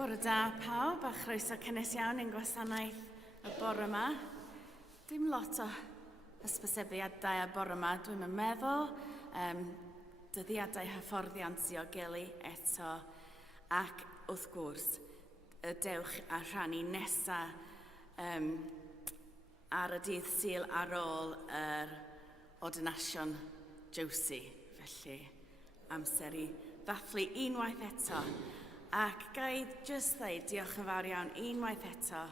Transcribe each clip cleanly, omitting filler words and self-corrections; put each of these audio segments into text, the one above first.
Bore da pawb a chroeso cynnes iawn i'n gwasanaeth y bore yma. Dim lot o ysbysebiadau y bore yma, dwi'n meddwl. Dyddiadau hyfforddiant diogelu eto. Ac wrth gwrs, y dewch a rhannu nesaf ar y dydd Sul ar ôl yr ordinasion Josie. Felly, amser i ddathlu unwaith eto. Ac gai jyst dweud diolch yn fawr iawn unwaith eto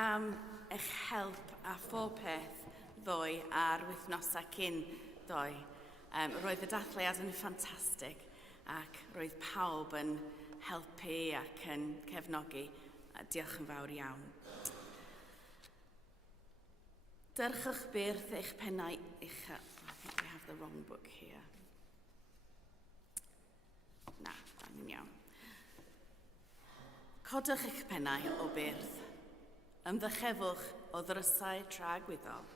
am eich help a phob peth ddoe a'r wythnosau cyn ddoe. Roedd y dathliad yn ffantastig ac roedd pawb yn helpu ac yn cefnogi. Diolch yn fawr iawn. Dyrchwch byrth eich pennau eich... I think we have the wrong book here. Na, da'n iawn. Codwch eich pennau o byrth. Ymddychefwch o ddrysau tragwyddol.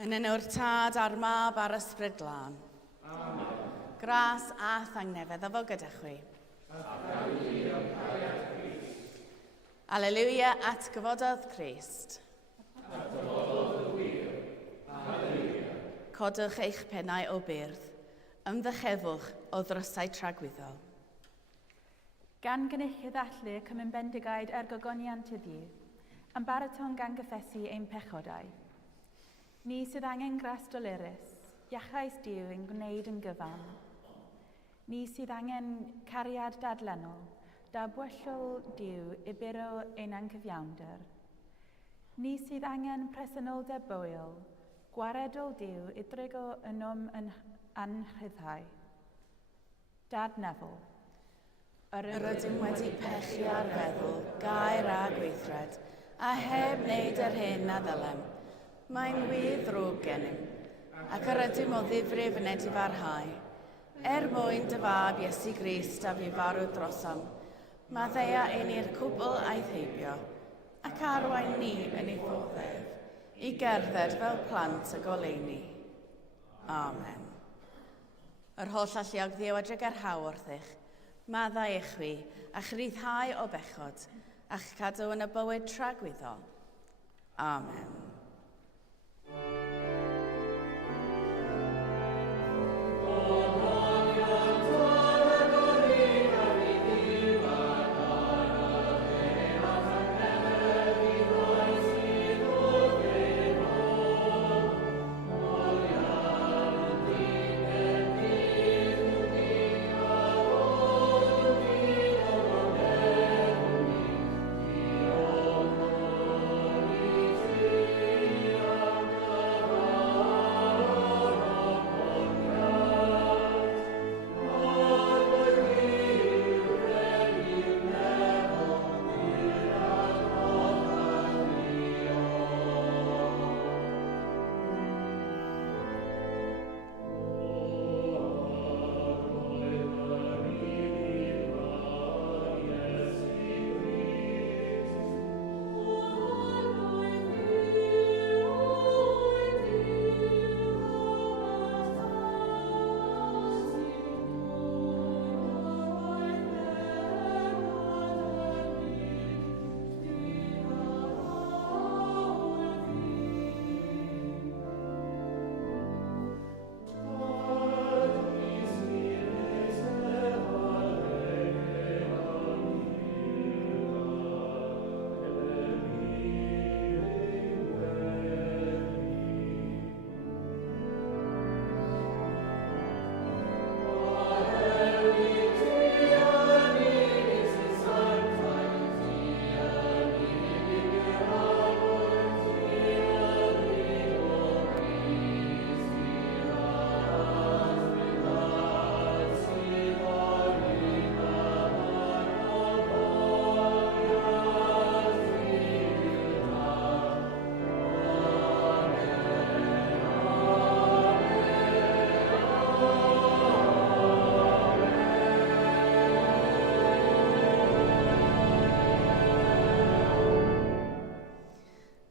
Yn enw'r Tad a'r Mab a'r Ysbryd Glân. Amen. Gras a thangnefedd efo gyda chwi. Alleluia at gyfododd Crist. At gyfododd y wir. Alleluia. Codwch eich pennau o byrth. Ymddychefwch o ddrysau tragwyddol. Gan gynullu ddathlu Cymun Bendigaid gogoniant yddi, yn baraton gan gyffesu ein pechodau. Ni sydd angen gras dolerus, iachais Duw yn gwneud yn gyfan. Ni sydd angen cariad dadlennol, da bwyllol Duw i buro ein ancyfiawnder. Ni sydd angen presenoldeb bwyl, gwaredol Duw i drygo yn yn anrhyddhau. Dad Nefel. Yr ydym wedi pechu ar feddwl, gair a gweithred, a heb wneud yr hyn a ddylem. Mae'n wir ddrwg gennym, ac yr ydym o ddifrif yn edifarhau. Mwyn dy fab Iesu Grist a fi farw drosom, Maddea ein i'r cwbl a'i theibio, ac arwain ni yn ei ddoddef, i gerdded fel plant y goleuni. Amen. Yr holl alluog ddiw a gerhaw wrthych, maddau eich wi, a chryddhau o bechod, a'ch cadw yn y bywyd tragwyddol. Amen.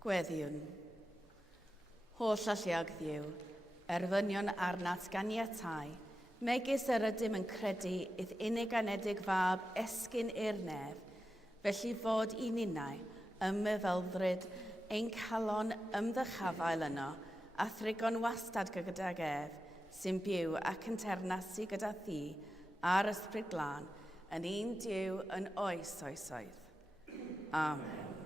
Gweddiwn. Holl alluog ddiw, erfynion arnat ganiatau, megis yr ydym yn credu idd unig anedig fab esgyn i'r nef, felly fod i ninnau ymyfelddryd ein calon ymddychafael yno, a thrigon wastad gydag ef, sy'n byw ac yn ternasu gyda thi a'r ysbryd glân, yn un Duw yn oes oesoedd. Amen.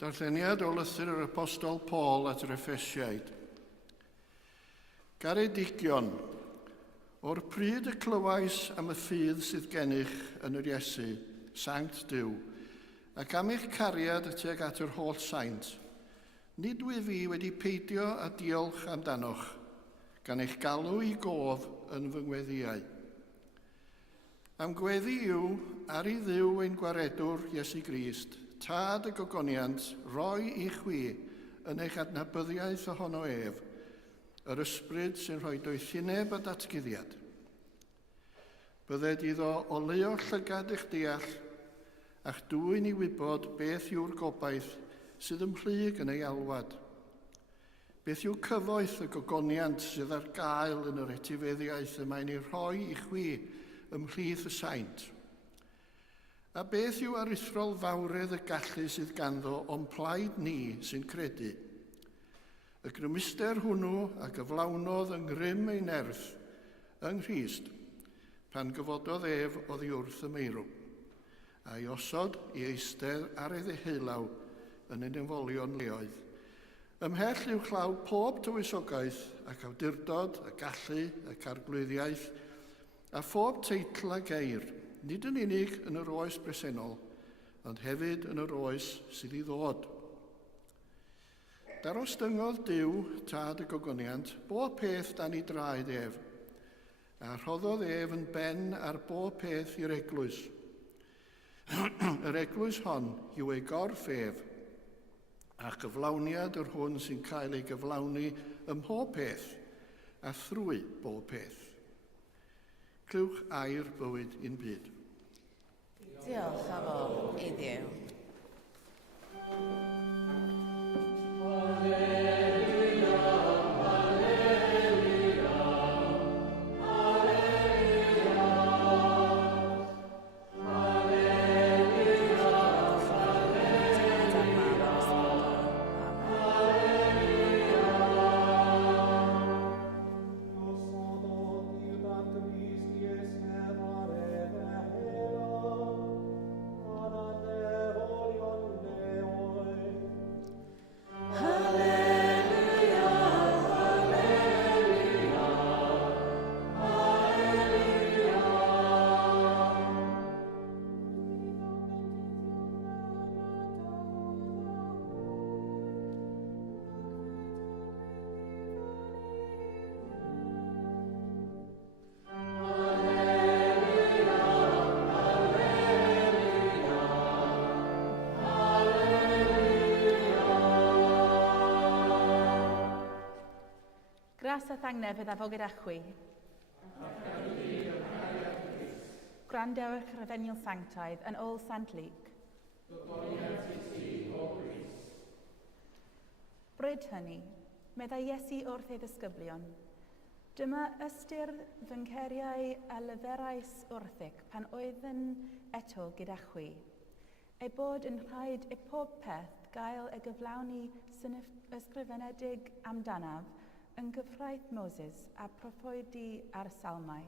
Darlleniad o lythyr yr apostol Paul at yr Effesiaid. Garedigion, o'r pryd y clywais am y ffydd sydd gennych yn yr Iesu, Sanct Duw, ac am eich cariad tuag at yr holl saint, nid wy fi wedi peidio a diolch amdanoch, gan eich galw i gof yn fy ngweddiau. Am gweddi yw ar ei ddiw ein gwaredwr Iesu Grist, tad y gogoniant, roi i chwi yn eich adnabyddiaeth ohono ef, yr ysbryd sy'n rhoi doethineb a datguddiad. Bydded iddo o leo llygad eich deall, a'ch dwy'n i wybod beth yw'r gobaith sydd ymhlug yn ei alwad. Beth yw cyfoeth y gogoniant sydd ar gael yn yr etifeddiaeth y mae'n ei rhoi i chwi ymhlith y saint? A beth yw aruthrol fawredd y gallu sydd ganddo o'n plaid ni sy'n credu? Y grymuster hwnnw a gyflawnodd yng ngrym ei nerth yng Nghrist pan gyfododd ef oddi wrth y meirw, a'i osod i eistedd ar ei ddeheulaw yn ein ymfolion leoedd. Ymhell i'w chlaw pob tywysogaeth ac awdurdod, y gallu, y carglwyddiaeth, a phob teitl a geir, nid yn unig yn yr oes bresennol, ond hefyd yn yr oes sydd i ddod. Darostyngodd Duw, tad y gogoniant, bob peth dan ei draed ef, a rhoddodd ef yn ben ar bob peth i'r eglwys. Yr eglwys hon yw ei gorff ef, a gyflawniad yr hwn sy'n cael ei gyflawni ym mhob peth, a thrwy bob peth. Clywch air bywyd i'n byd. Diolch am o i Dduw. Gras a thangnefydd a fo gyda chwi. Gwrandewch yr efengyl sanctaidd yn ôl Sant Luc. Bryd hynny, meddai Iesu wrth ei ddisgyblion, dyma ystyr fy ngheriau a lyferais wrthig pan oeddwn eto gyda chwi, ei bod yn rhaid i pob peth gael ei gyflawni sy'n ysgrifenedig amdanaf yn gyfraith Moses a proffwydi ar salmau.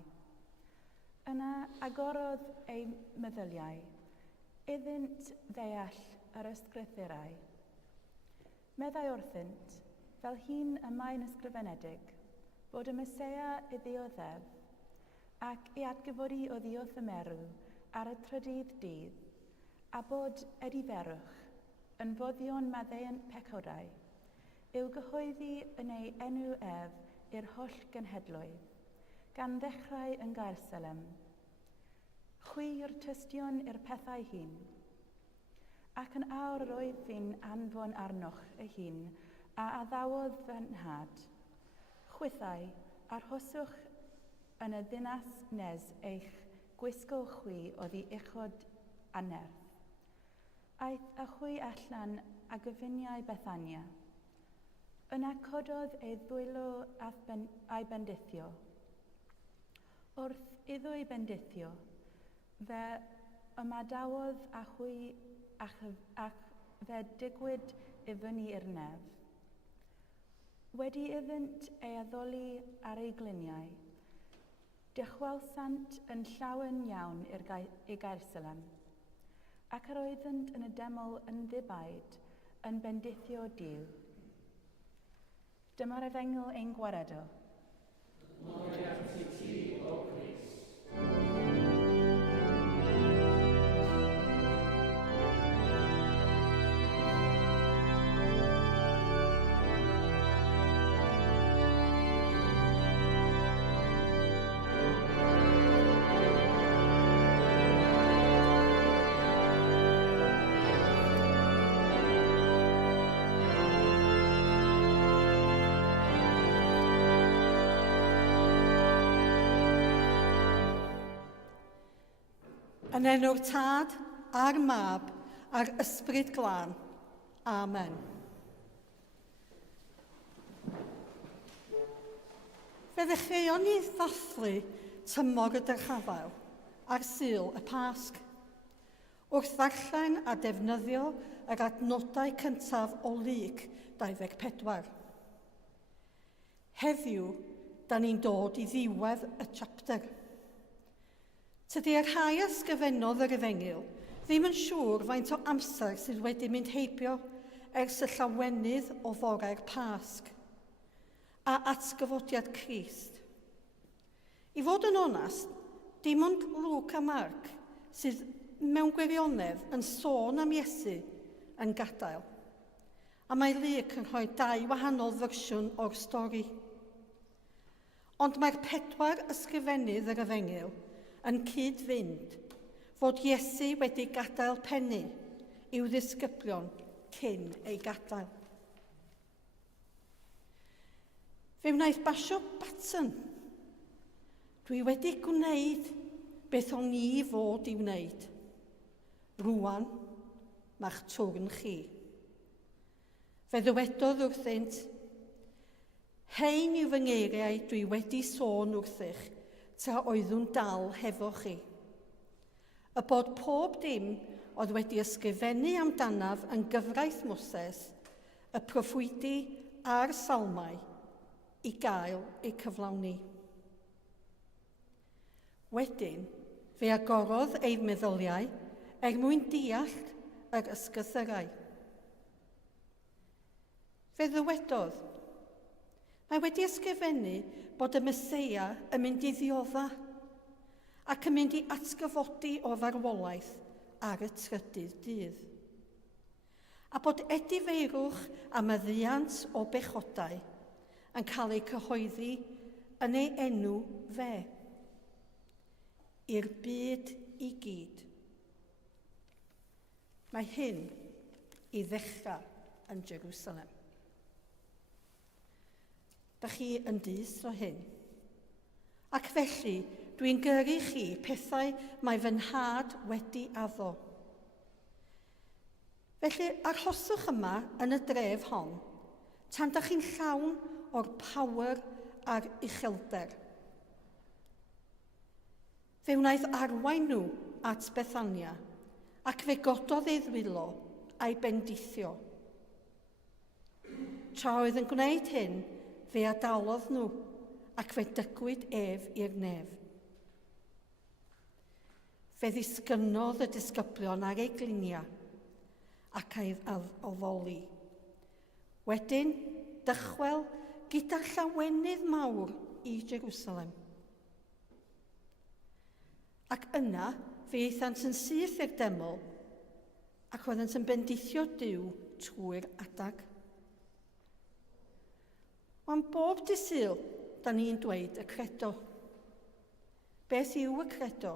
Yna agorodd ei meddyliau, iddynt ddeall yr ysgrythurau. Meddai wrthynt, fel hun y mae'n ysgrifenedig, bod y Meseia i ddioddef, ac i atgyfodi o ddiodd y merw ar y trydydd dydd, a bod ediferwch yn foddion maddeuant pechodau, yw gyhoeddi yn ei enw ef i'r holl genhedloedd, gan ddechrau yn Gaersalem. Chwi yw'r tystion i'r pethau hun, ac yn awr roedd fi'n anfon arnoch y hun a addawodd fy nhad. Chwythau, arhoswch yn y ddinas nes eich gwisgo chwi oddi uchod anerth. Aeth a chwi allan a gyfuniau Bethania. Yna cododd ei ddwylo a'i bendithio. Wrth iddo ei bendithio, fe ymadawodd a chwi ac fe digwyd i fyny i'r nef. Wedi iddynt ei addoli ar ei gliniau, dychwelsant yn llawen iawn i Gaersalem, ac yr oeddent yn y deml yn ddibaid yn bendithio Duw. Dyma'r efengyl ein gwaredo. Yn enw'r Tad, a'r Mab, a'r Ysbryd Glân. Amen. Fe ddechreuon ni ddathlu tymor y Dyrchafael ar Sul y Pasg, wrth ddarllen a defnyddio yr adnodau cyntaf o Lug 24. Heddiw, da ni'n dod i ddiwedd y chapter. Tydi yr rhai ysgrifennodd yr efengyl ddim yn siŵr faint o amser sydd wedi mynd heibio ers y llawenydd o fore'r Pasg a atgyfodiad Crist. I fod yn onast, dim ond Lwc a Marc sydd mewn gwirionedd yn sôn am Iesu yn gadael, a mae Lug yn rhoi 2 wahanol fersiwn o'r stori. Ond mae'r 4 ysgrifennydd yr efengyl yn cyd-fynd fod Iesu wedi gadael pennu i'w ddisgyblion cyn ei gadael. Fe wnaeth Basio Batson, dwi wedi gwneud beth o'n i fod i wneud. Rwan, ma'ch twrn chi. Fe ddywedodd wrthynt, hein yw fy ngeiriau dwi wedi sôn wrthych, tra oeddwn dal hefo chi. Y bod pob dim oedd wedi ysgrifennu amdanaf yn gyfraith Moses, y proffwydi a'r salmau, i gael eu cyflawni. Wedyn, fe agorodd ei meddyliau mwyn deall yr ysgythyrau. Fe ddywedodd, mae wedi ysgrifennu bod y Meseia yn mynd i ddiodda ac yn mynd i atgyfodi o farwolaeth ar y trydydd dydd. A bod edifeirwch am y ddiant o bechodau yn cael eu cyhoeddi yn ei enw fe, i'r byd i gyd. Mae hyn i ddechrau yn Jerusalem. Da chi yn dyst o hyn. Ac felly, dwi'n gyrru chi pethau mae fy nhad wedi addo. Felly, arhoswch yma yn y dref hon, tan da chi'n llawn o'r power a'r uchelder. Fe wnaeth arwain nhw at Bethania, ac fe gododd ei ddwylo a'i bendithio. Tra oedd yn gwneud hyn, fe adalodd nhw, ac fe dygwyd ef i'r nef. Fe ddisgynnodd y disgyblion ar ei glinia, ac ei oddoli. Wedyn, dychwel gyda llawenydd mawr i Jerusalem. Ac yna, fe eithant yn syth i'r deml, ac roeddent yn bendithio Duw trwy'r adag. Ond bob dydd Sul, da ni'n dweud y credo. Beth yw y credo?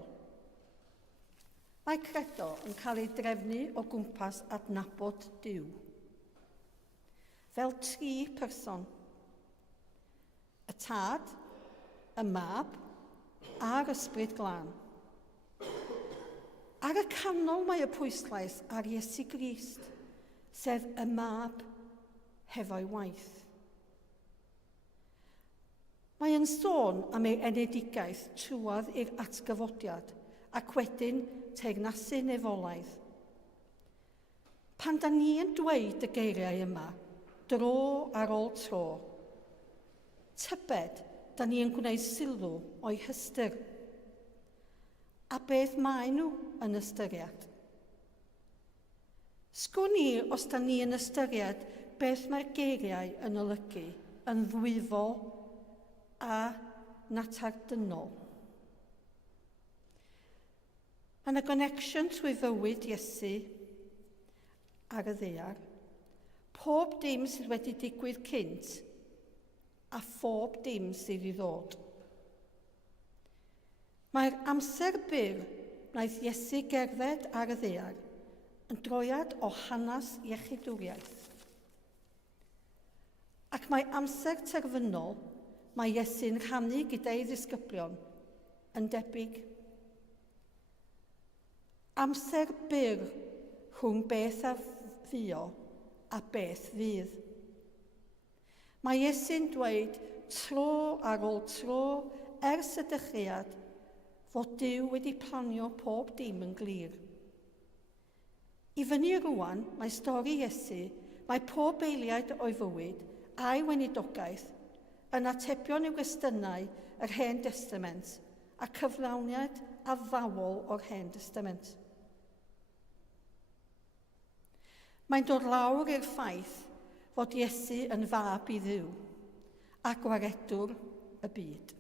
Mae credo yn cael ei drefnu o gwmpas adnabod Duw. Fel 3 person. Y Tad, y Mab a'r Ysbryd Glân. Ar y canol mae y pwyslais ar Iesu Grist, sef y Mab hefo'i waith. Mae yn sôn am ei enedigaeth trwodd i'r atgyfodiad ac wedyn teyrnasu nefolaidd. Pan da ni yn dweud y geiriau yma, dro ar ôl tro, tybed da ni yn gwneud sylw o'i hystyr. A beth mae nhw yn ystyried? Sgwn ni os da ni yn ystyried beth mae'r geiriau yn olygu yn ddwyfol a natardynol. Mae yna connection trwy fywyd Iesu ar y ddaear, pob dim sydd wedi digwydd cynt a phob dim sydd i ddod. Mae'r amser byr wnaeth Iesu gerdded ar y ddaear yn droiad o hanes iechydwriaeth. Ac mae amser terfynol mae Iesu'n rhannu gyda'i ddisgyblion yn debyg. Amser byr rhwng beth a ffio a beth fydd. Mae Iesu'n dweud tro ar ôl tro ers y dechreuad fod Duw wedi planio pob dim yn glir. I fyny rwan, mae stori Iesu, mae pob eiliad o'i fywyd a'i weinidogaeth yn atebion i'w gwestiynau yr Hen Testament a cyflawniad addawol o'r Hen Testament. Mae'n dod lawr i'r ffaith fod Iesu yn fab i Dduw a gwaredwr y byd.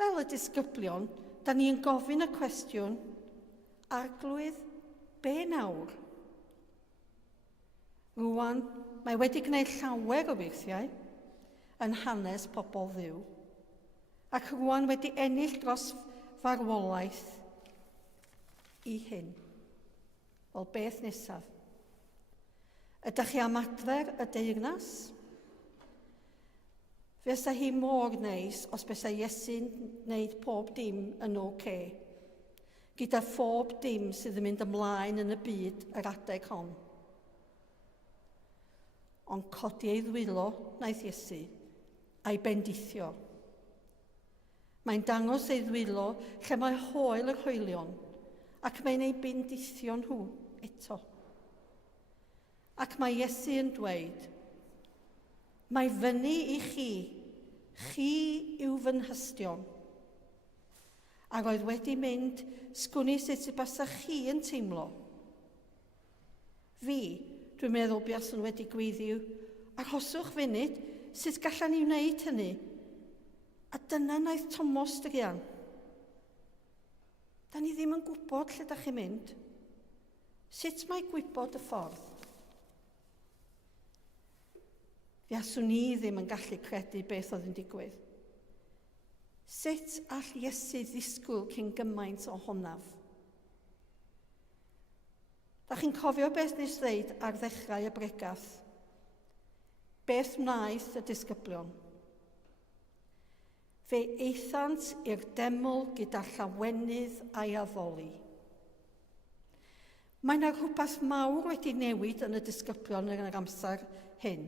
Fel y disgyblion, da ni'n gofyn y cwestiwn, arglwydd, be nawr? Rwan, mae wedi gwneud llawer o weithiau yn hanes pobl Dduw, ac rwan wedi ennill dros farwolaeth i hyn. Wel, beth nesaf? Ydych chi am adfer y deyrnas? Fysa hi mor neis os bysa Iesu'n gwneud pob dim yn oce, gyda phob dim sydd yn mynd ymlaen yn y byd yr adeg hon. Ond codi ei ddwylo, wnaeth Iesu, a'i bendithio. Mae'n dangos ei ddwylo lle mae hoel yr hwylion, ac mae'n ei bendithio nhw eto. Ac mae Iesu yn dweud, mae fyny i chi yw fy nhystion. Ac oedd wedi mynd sgwni sut y basa chi yn teimlo. Fi, dwi'n meddwl buas yn wedi gweiddiw, arhoswch funud sut gallan ni wneud hynny. A dyna wnaeth Thomas drian. Da ni ddim yn gwybod lle da chi'n mynd. Sut mae gwybod y ffordd? Fiaswn ni ddim yn gallu credu beth oedd yn digwydd. Sut all Iesu ddisgwyl cyn gymaint o honnaf? Da chi'n cofio beth nes ddeud ar ddechrau y bregath? Beth wnaeth y disgyblion? Fe eithant i'r deml gyda llawenydd a'i addoli. Mae yna rhywbeth mawr wedi newid yn y disgyblion yn yr amser hyn.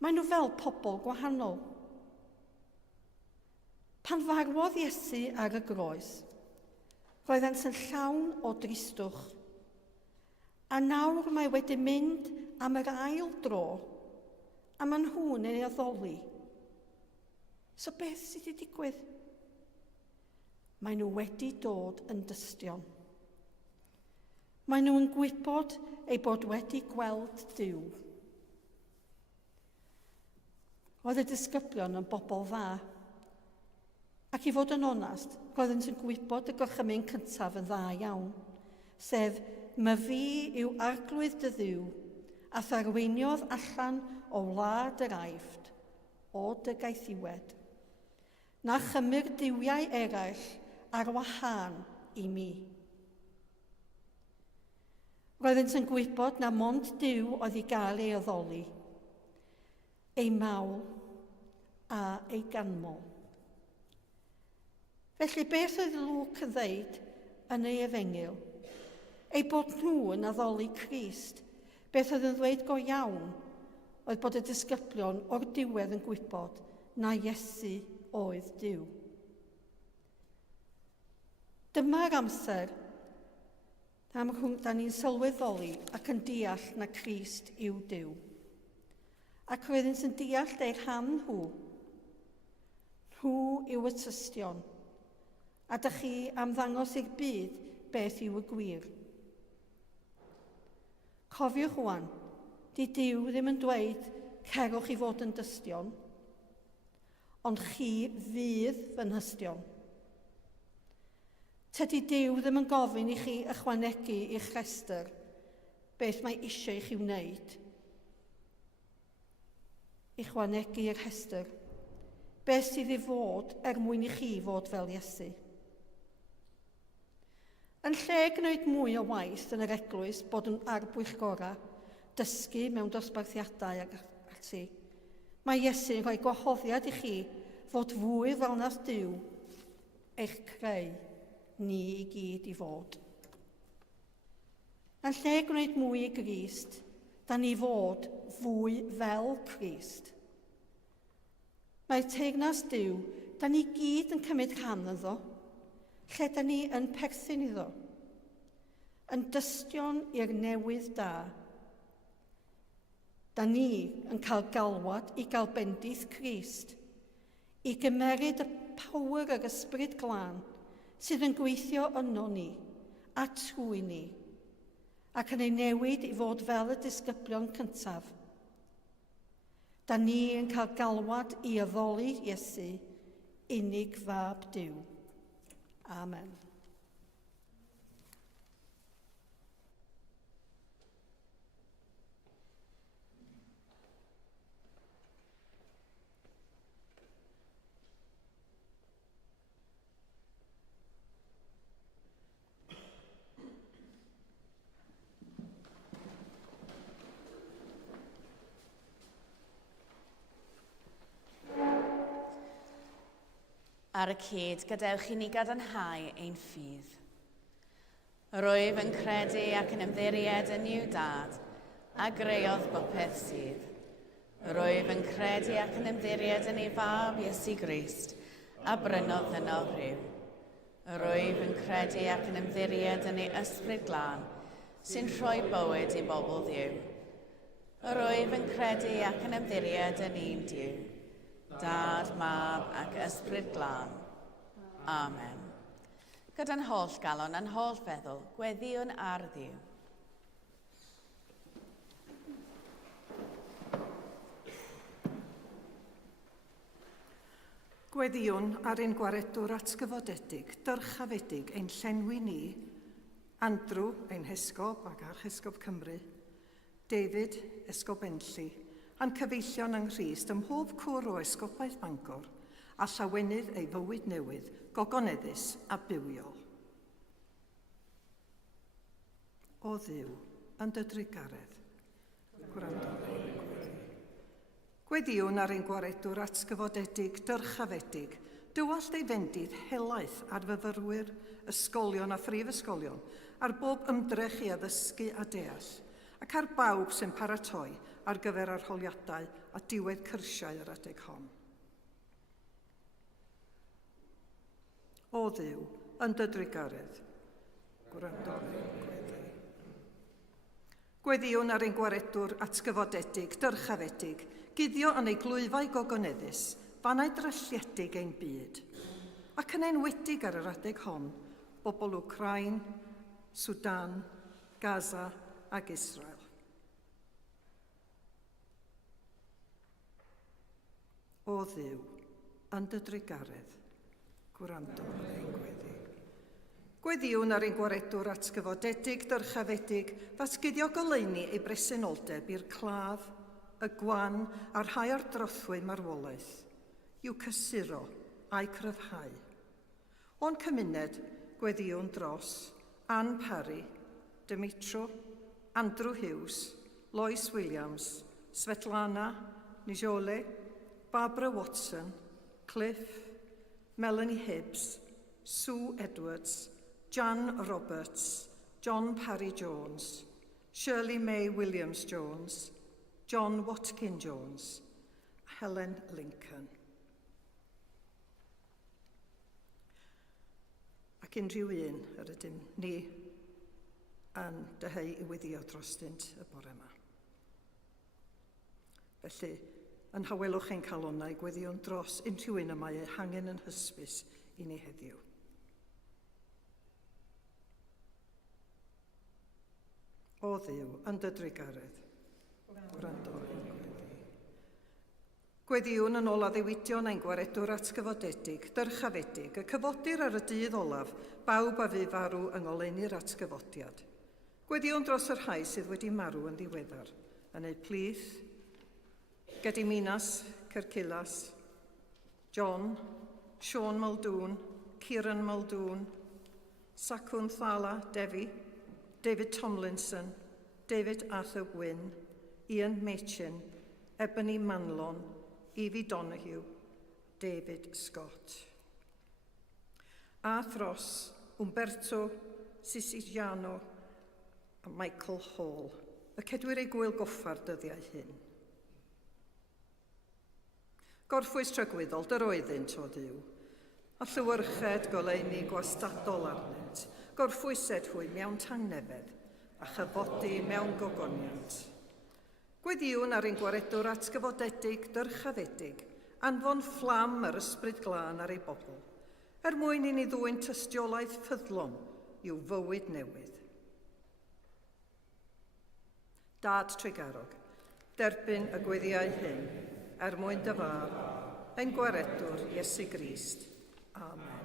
Mae nhw fel pobl gwahanol. Pan farwodd Iesu ar y groes, roeddent yn llawn o dristwch. A nawr mae wedi mynd am yr ail dro, a maen nhw'n ei addoli. So beth sydd wedi digwydd? Mae nhw wedi dod yn dystion. Mae nhw'n gwybod eu bod wedi gweld Duw. Roedd y disgyblion yn bobl dda. Ac i fod yn onast, roeddent yn gwybod y gorchymyn cyntaf yn dda iawn, sef, my fi yw arglwydd dy Dduw, a tharweiniodd allan o wlad yr aifft, o dy gaethiwed, na chymyr diwiau eraill ar wahân i mi. Roeddent yn gwybod na mond Duw oedd i gael ei addoli, ei mawl a ei ganmol. Felly beth oedd Lwc yn ddeud yn ei efengyl? Ei bod nhw yn addoli Crist, beth oedd yn ddweud go iawn, oedd bod y disgyblion o'r diwedd yn gwybod na Iesu oedd Duw. Dyma'r amser da ni'n sylweddoli ac yn deall na Crist yw Duw. Ac roeddent yn deall ei rhan nhw. Nhw yw y tystion. A dych chi am ddangos i'r byd beth yw y gwir. Cofiwch wan, di Duw ddim yn dweud cerwch i fod yn dystion, ond chi fydd fy nhystion. Tydi Duw ddim yn gofyn i chi ychwanegu i'ch rhestr beth mae eisiau i chi wneud. Ychwanegu i'r rhestr beth sydd i fod mwyn i chi fod fel Iesu. Yn lle gwneud mwy o waith yn yr eglwys bod yn arbwyllgora, dysgu mewn dosbarthiadau ac ati, mae Iesu'n rhoi gwahoddiad i chi fod fwy fel nath Duw eich creu ni i gyd i fod. Yn lle gwneud mwy i Grist, da ni fod fwy fel Crist. Mae teyrnas Duw, da ni gyd yn cymryd rhan iddo, lle da ni yn perthyn iddo, yn dystion i'r newydd da. Da ni yn cael galwad i gael bendith Crist, i gymeryd y power yr ysbryd glân sydd yn gweithio yno ni a trwy ni, ac yn ei newid i fod fel y disgyblion cyntaf. Da ni yn cael galwad i addoli Iesu, unig fab Duw. Amen. Ar y cyd, gadewch i ni gadarnhau ein ffydd. Rwyf yn credu ac yn ymddiried yn i'w dad, a greodd bopeth sydd. Rwyf yn credu ac yn ymddiried yn ei fab Iesu Grist, a brynodd yno rhyw. Rwyf yn credu ac yn ymddiried yn ei ysbryd glân, sy'n rhoi bywyd i bobl Dduw. Rwyf yn credu ac yn ymddiried yn un Duw, Dad, Mab ac ysbryd glân. Amen. Gyda'n holl galon a'n holl feddwl, gweddiwn ar Dduw. Gweddiwn ar ein gwaredwr atgyfodedig, dyrchafedig ein llenwi ni, Andrew, ein hesgob ac archesgob Cymru, David, esgob Enlli, a'n cyfeillion yng Nghrist ym mhob cwr o esgobaeth Bangor, a llawenydd ei fywyd newydd, gogoneddus a bywiol. O Dduw, yn dy drigaredd, gweddiwn ar ein gwaredwr atgyfodedig, dyrchafedig, dywallt ei fendith helaeth ar fyfyrwyr, ysgolion a phrifysgolion, ar bob ymdrech i addysgu a deall, ac ar bawb sy'n paratoi ar gyfer arholiadau a diwedd cyrsiau yr adeg hon. O Dduw, yn dy drigaredd, gweddiwn ar ein gwaredwr atgyfodedig, dyrchafedig, guddio yn ei glwyfau gogoneddus, fanau drylliedig ein byd, ac yn enwedig ar yr adeg hon, bobl Wcrain, Sudan, Gaza ac Israel. O Dduw, yn dy drigaredd, gwrando ein gweddi. Gweddiwn ar ein gwaredwr atgyfodedig, dyrchafedig, ddatguddio goleuni ei bresenoldeb i'r claf, y gwan a'r rhai o'r drothwy marwolaeth, i'w cysuro a'i cryfhau. O'n cymuned, gweddiwn dros Ann Parry, Dimitro, Andrew Hughes, Lois Williams, Svetlana, Nijole, Barbara Watson, Cliff, Melanie Hibbs, Sue Edwards, Jan Roberts, John Parry Jones, Shirley May Williams Jones, John Watkin Jones, Helen Lincoln. Ac unrhyw un yr ydym ni yn dyheu i weddio drostynt y bore yma. Felly, yn hawelwch ein calonnau gweddion dros unrhyw un yma ei hangen yn hysbys i ni heddiw. O Dduw, yn dy drigaredd. Gwrando i'n gweddi. Gweddiwn yn ôl a ddiwydion ein gwaredwr atgyfodedig, dyrchafedig, y cyfodir ar y dydd olaf, bawb a fu farw yng ngolenu'r atgyfodiad. Gweddiwn dros yr rhai sydd wedi marw yn ddiweddar, yn ei plith, Gediminas, Cercilas, John, Sean Muldoon, Kieran Muldoon, Sacwn Thala Devi, David Tomlinson, David Arthur Gwynn, Ian Machin, Ebony Manlon, Evie Donahue, David Scott. A thros Umberto Siciliano a Michael Hall, y cedwyr ei gwyl goffa'r dyddiau hyn. Gorffwys trygwyddol dy roeddynt o Dduw, a llywyrched goleuni gwastadol arnynt, gorffwysed hwy mewn tangnefedd, a chyfodi mewn gogoniant. Gweddiwn ar ein gwaredwr atgyfodedig, dyrchafedig, anfon fflam yr ysbryd glân ar ei bobl, mwyn i ni ddwyn tystiolaeth ffyddlon i'w fywyd newydd. Dad Tregarog, derbyn y gweddiau hyn, mwyn dy far, ein gwaredwr Iesu Grist. Amen.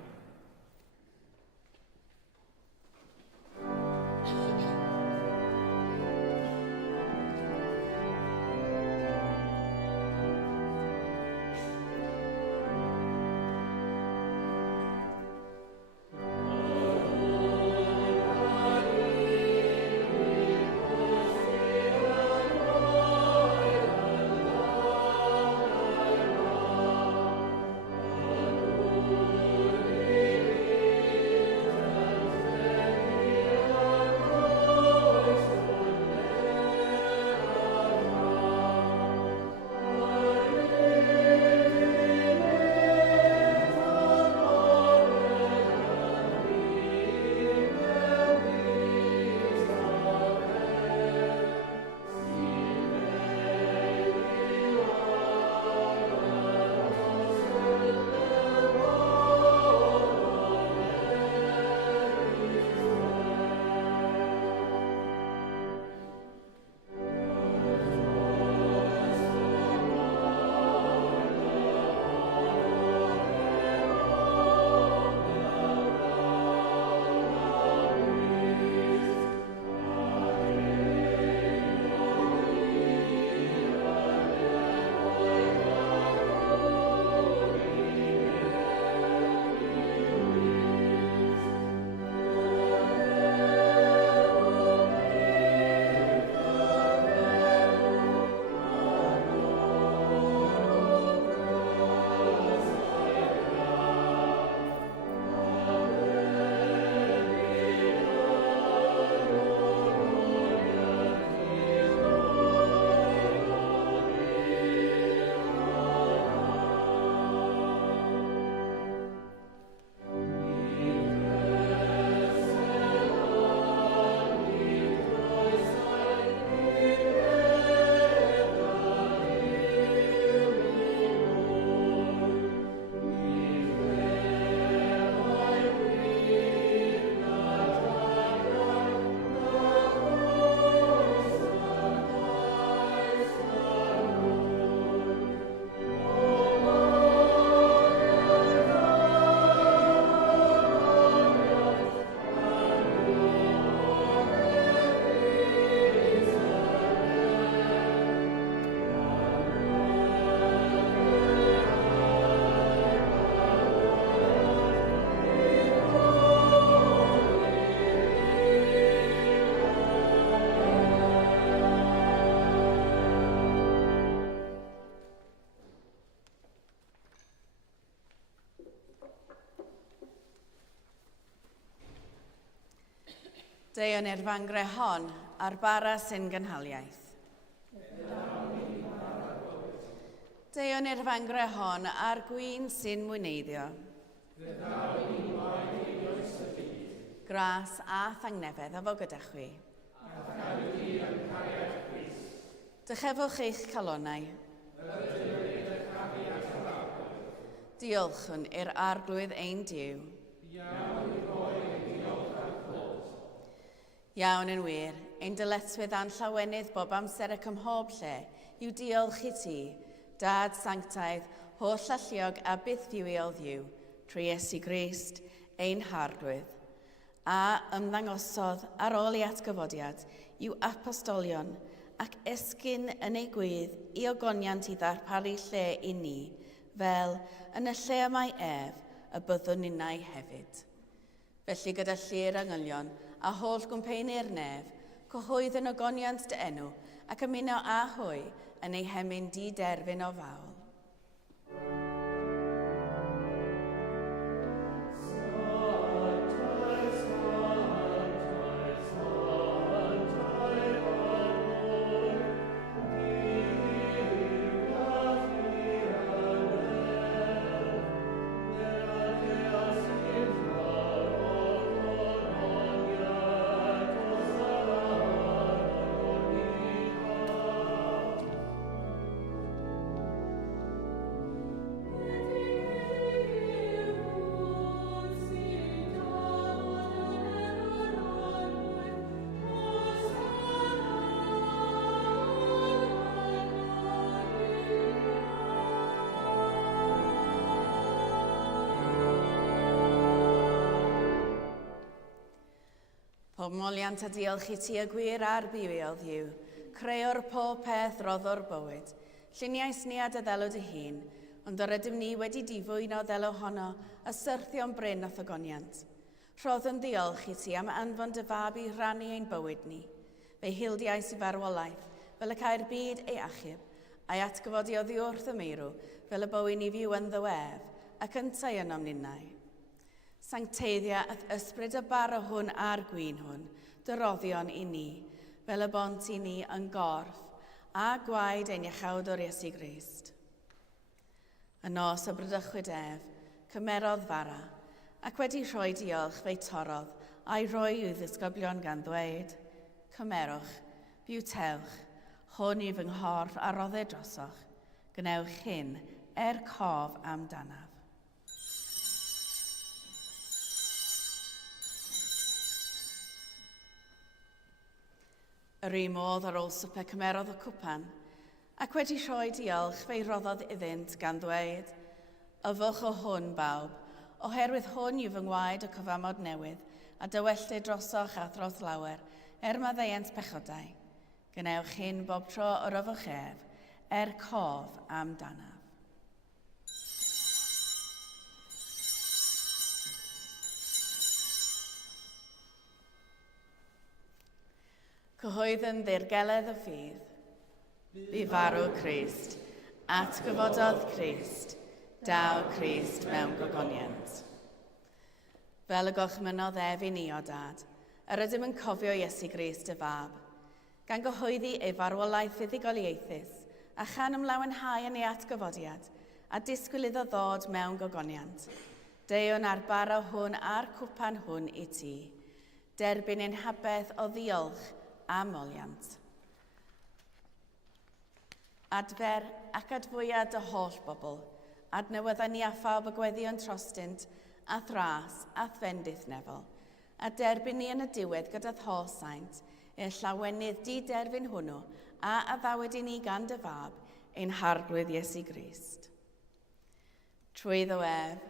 Deion i'r fangre hon ar bara sy'n gynhaliaeth. Deion i'r fangre hon ar gwyn sy'n mwyneiddio. Gras a thangnefedd a fo gyda chwi. Dychefwch eich calonau. Diolchwn i'r arglwydd ein Duw. Iawn yn wir, ein dyletswydd anllawenydd bob amser ac ym mhob lle, yw diolch i ti, Dad sanctaidd, holl alluog a byth fywioel ddiw, trwy Iesu Grist, ein harglwydd. A ymddangosodd ar ôl ei atgyfodiad yw apostolion ac esgyn yn ei gwydd i ogoniant i ddarparu lle i ni, fel yn y lle mae ef y byddwn ninnau hefyd. Felly gyda llu'r angylion a holl gwmpeinu'r nef, cyhoedd yn ogoniant dy enw ac ymuno â hwy yn ei hemyn di-derfyn o fawl. Pob moliant a diolch i ti y gwir a'r bywiodd yw, creo'r pob peth roddor bywyd, lluniais ni a dy ddelwyd y hun, ond yr ydym ni wedi difwyno ddelo honno a syrthio'n bryn a thogoniant. Rhodd yn diolch i ti am anfon dy fab i rhannu ein bywyd ni, fe'i hildiais i farwolaeth, fel y cael byd ei achub, a'i atgyfodiodd i wrth y meirw, fel y bywyd ni fyw yn ddywef, ac yn tai yn omninnau. Sancteiddia at ysbryd y bar o hwn a'r gwyn hwn, dyroddion i ni, fel y bont i ni yn gorff, a gwaed ein iachawdwr Iesu Grist. Y nos y brydychwyd ef, cymerodd fara, ac wedi rhoi diolch fe'i torodd, a'i roi i'w ddisgyblion gan ddweud, cymerwch, biwtewch, hwn yw fy nghorff a roddau drosoch, gwnewch hyn cof amdanaf. Yr un modd ar ôl swper cymerodd y cwpan, ac wedi rhoi diolch fe'i roddodd iddynt gan ddweud, yfwch o hwn bawb, oherwydd hwn yw fy ngwaed y cyfamod newydd, a dywelltu drosoch a thros lawer, maddeuant pechodau. Gwnewch hyn bob tro o'r yfwch ef, cof amdanaf. Cyhoedd yn ddirgeledd y ffydd, bu farw Crist, atgyfododd Crist, daw Crist mewn gogoniant. Fel y gochmynodd ef i ni o dad, yr ydym yn cofio Iesu Grist y fab, gan gyhoeddi ei farwolaeth fuddugoliaethus, a chan ymlawenhau yn ei atgyfodiad, a disgwyl iddo ddod mewn gogoniant. Deion ar bara hwn a'r cwpan hwn i ti, derbyn ein habeth o ddiolch a moliant. Adfer ac adfwyad y holl bobl, adnewydda ni a phawb y gweddion trostynt, a thras a thfendydd nefol, a derbyn ni yn y diwedd gyda holl saint, ein llawenydd di-derfyn hwnnw, a addawyd i ni gan dy fab, ein harglwydd Iesu Grist. Trwy ddywef,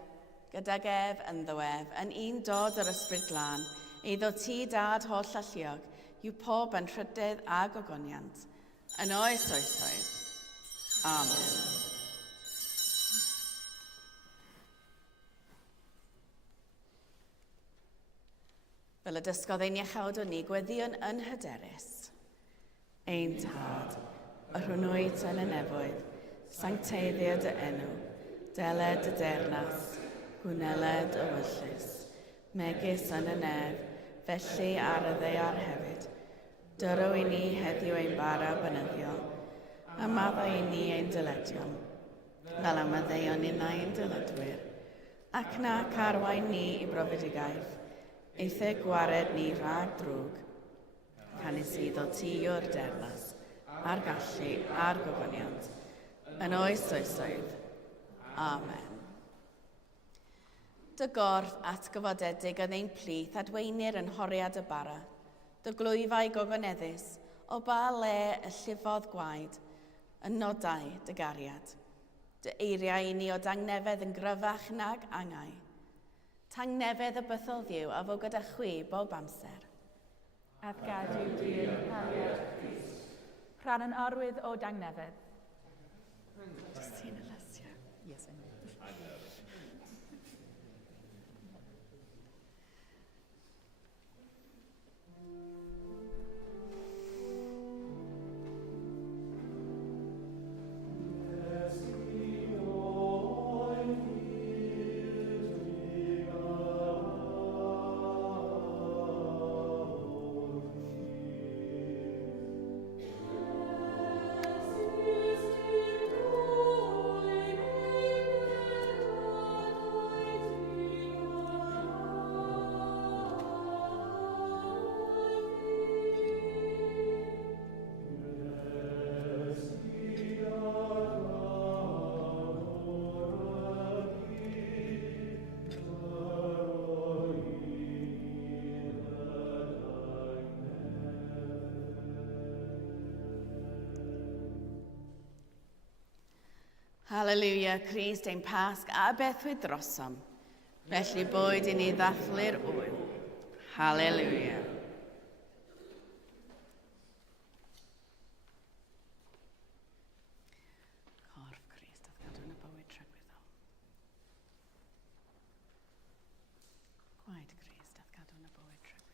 gydag ef yn ddywef, yn un dod yr ysbryd glân, eiddo ti dad holl alluog, yw pob yn rhydedd a gogoniant, yn oes oesoedd. Amen. Fel y dysgodd ein iachawdwr ni gweddion yn hyderus. Ein tad, y rhwnwyd yn y nefoedd, sancteiddiad y enw, deled y dernas, gwneled y wyllus, megis yn y nef, felly ar y ddeiar hefyd. Dyrw i ni heddiw ein bara bynyddiol, a madda i ni ein dyledion, fel am y ddeion unai ein dyledwyr, ac na carwain ni i brofedigaeth, eithau gwared ni rhag drwg, canis iddo ti o'r dernas, a'r gallu a'r gogoniant, yn oes oesoedd. Amen. Dy gorff atgyfodedig yn ein plith adweinir yn horiad y bara, dy glwyfau gogoneddus, o ba le y llifodd gwaed, y nodau dy gariad. Dy eiriau i ni o dangnefedd yn gryfach nag angau. Tangnefedd y bythoddiw a fo gyda chwi bob amser. Add gadw dir hariad Crist. Rhan yn arwydd o dangnefedd. Jyst ti'n ylysio. Yes, I know. Halleluia, Crist ein pasg a bethwyd drosom. Felly boed i ni ddathlu'r wyl. Halleluia. Corff Crist a gadw yn y bywyd tragweddol. Gwaed Crist a gadw yn y bywyd tragweddol.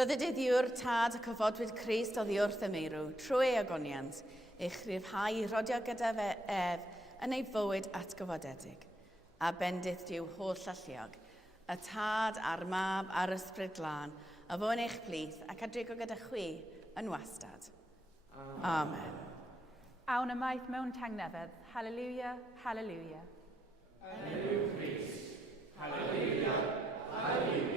Roedd y dyddiwr tad y cyfodwyd Crist oddi wrth y meirw trwy ei agoniant eich rhyddhau rodio gyda fe ef yn ei fywyd atgyfodedig. A bendith diw holl alluog, y tad a'r mab a'r ysbryd glân, a fo yn eich plith ac adrigo gyda chwi yn wastad. Amen. Awn ymaith mewn tangnefedd. Hallelujah, hallelujah. Hallelujah, Christ. Hallelujah, hallelujah.